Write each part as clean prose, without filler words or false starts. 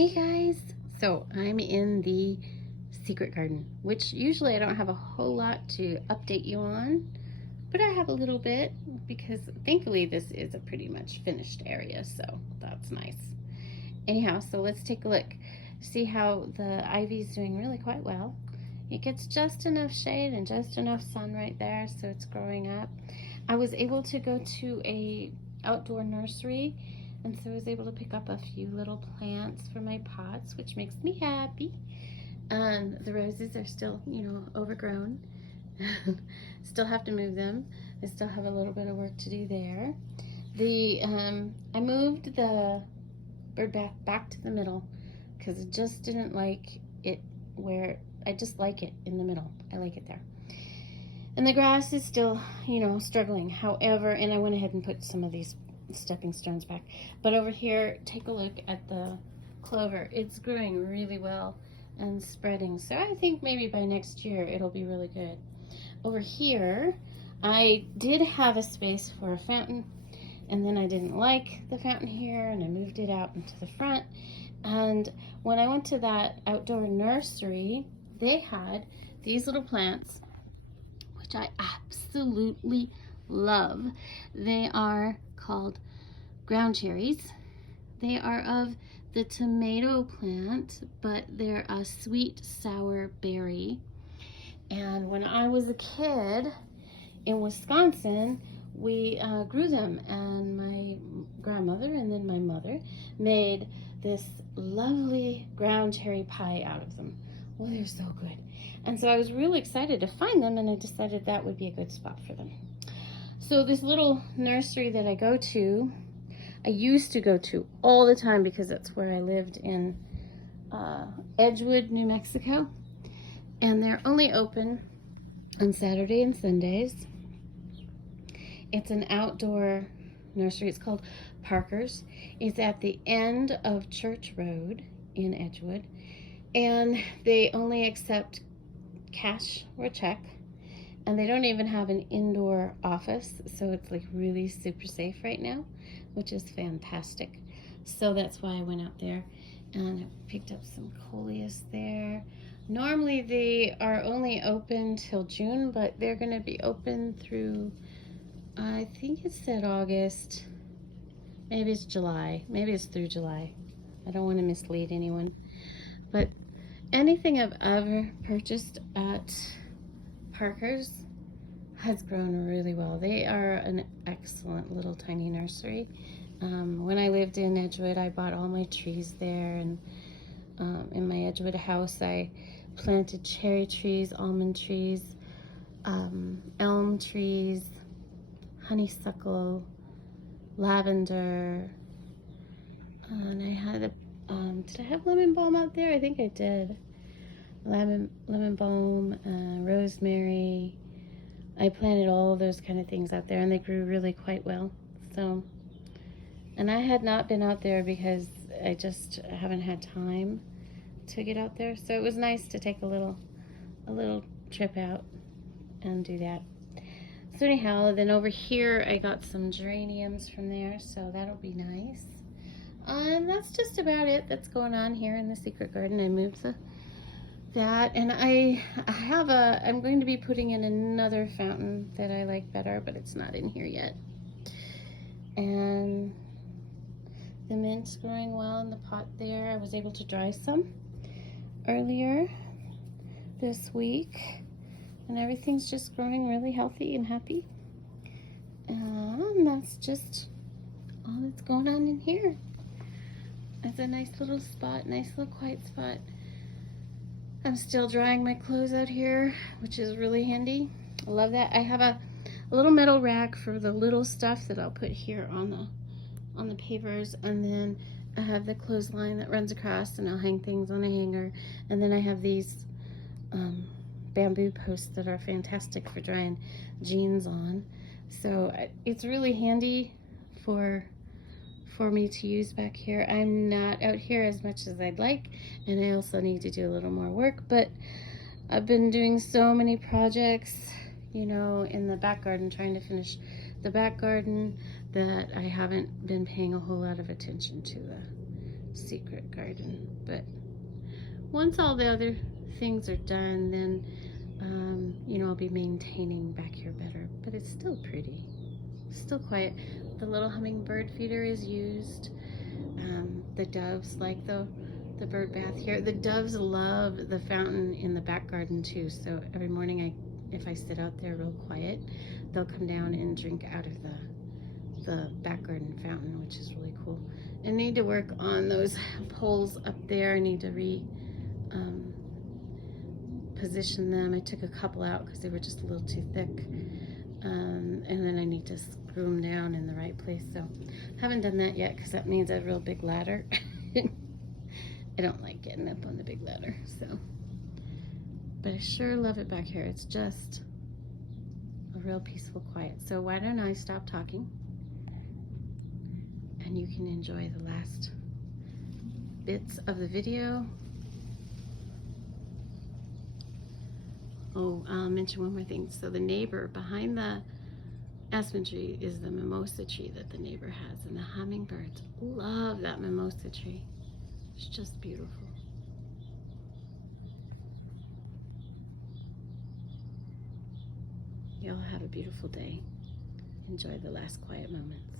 Hey guys! So I'm in the secret garden, which usually I don't have a whole lot to update you on, but I have a little bit because thankfully this is a pretty much finished area, so that's nice. Anyhow, so let's take a look. See how the ivy is doing really quite well. It gets just enough shade and just enough sun right there, so it's growing up. I was able to go to a outdoor nursery, and so I was able to pick up a few little plants for my pots, which makes me happy. The roses are still, overgrown. Still have to move them. I still have a little bit of work to do there. I moved the bird bath back to the middle because I just didn't like it where I just like it in the middle. I like it there. And the grass is still, struggling. However, and I went ahead and put some of these stepping stones back. But over here, take a look at the clover. It's growing really well and spreading. So I think maybe by next year it'll be really good. Over here, I did have a space for a fountain, and then I didn't like the fountain here, and I moved it out into the front. And when I went to that outdoor nursery, they had these little plants, which I absolutely love. They are called ground cherries. They are of the tomato plant, but they're a sweet sour berry. And when I was a kid in Wisconsin, we grew them, and my grandmother and then my mother made this lovely ground cherry pie out of them. Well, they're so good. And so I was really excited to find them, and I decided that would be a good spot for them. So this little nursery that I used to go to all the time because that's where I lived in Edgewood, New Mexico. And they're only open on Saturday and Sundays. It's an outdoor nursery. It's called Parker's. It's at the end of Church Road in Edgewood. And they only accept cash or check. And they don't even have an indoor office. So it's like really super safe right now, which is fantastic. So that's why I went out there and I picked up some coleus there. Normally they are only open till June, but they're going to be open through, I think it said August. Maybe it's July. Maybe it's through July. I don't want to mislead anyone. But anything I've ever purchased at Parker's has grown really well. They are an excellent little tiny nursery. When I lived in Edgewood, I bought all my trees there, and in my Edgewood house, I planted cherry trees, almond trees, elm trees, honeysuckle, lavender, and I had did I have lemon balm out there? I think I did. Lemon balm, rosemary. I planted all those kind of things out there, and they grew really quite well. So, and I had not been out there because I just haven't had time to get out there. So it was nice to take a little trip out and do that. So anyhow, then over here I got some geraniums from there, so that'll be nice. That's just about it that's going on here in the secret garden. I moved that, and I'm going to be putting in another fountain that I like better, but it's not in here yet. And the mint's growing well in the pot there. I was able to dry some earlier this week, and everything's just growing really healthy and happy. And that's just all that's going on in here. It's a nice little spot, nice little quiet spot. I'm still drying my clothes out here, which is really handy. I love that. I have a little metal rack for the little stuff that I'll put here on the pavers, and then I have the clothesline that runs across, and I'll hang things on a hanger. And then I have these bamboo posts that are fantastic for drying jeans on. So it's really handy for me to use back here. I'm not out here as much as I'd like, and I also need to do a little more work, but I've been doing so many projects, in the back garden, trying to finish the back garden, that I haven't been paying a whole lot of attention secret garden. But once all the other things are done, then you know, I'll be maintaining back here better. But it's still pretty, still quiet. The little hummingbird feeder is used. The doves like the bird bath here. The doves love the fountain in the back garden too. So every morning, if I sit out there real quiet, they'll come down and drink out of the back garden fountain, which is really cool. I need to work on those poles up there. I need to position them. I took a couple out because they were just a little too thick. And then I need to screw them down in the right place. So haven't done that yet because that means a real big ladder. I don't like getting up on the big ladder, so. But I sure love it back here. It's just a real peaceful quiet. So why don't I stop talking and you can enjoy the last bits of the video. Oh, I'll mention one more thing. So the neighbor behind the aspen tree is the mimosa tree that the neighbor has, and the hummingbirds love that mimosa tree. It's just beautiful. Y'all have a beautiful day. Enjoy the last quiet moments.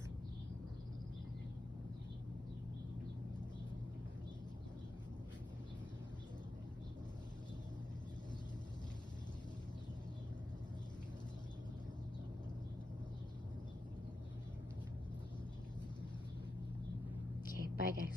Okay, bye guys.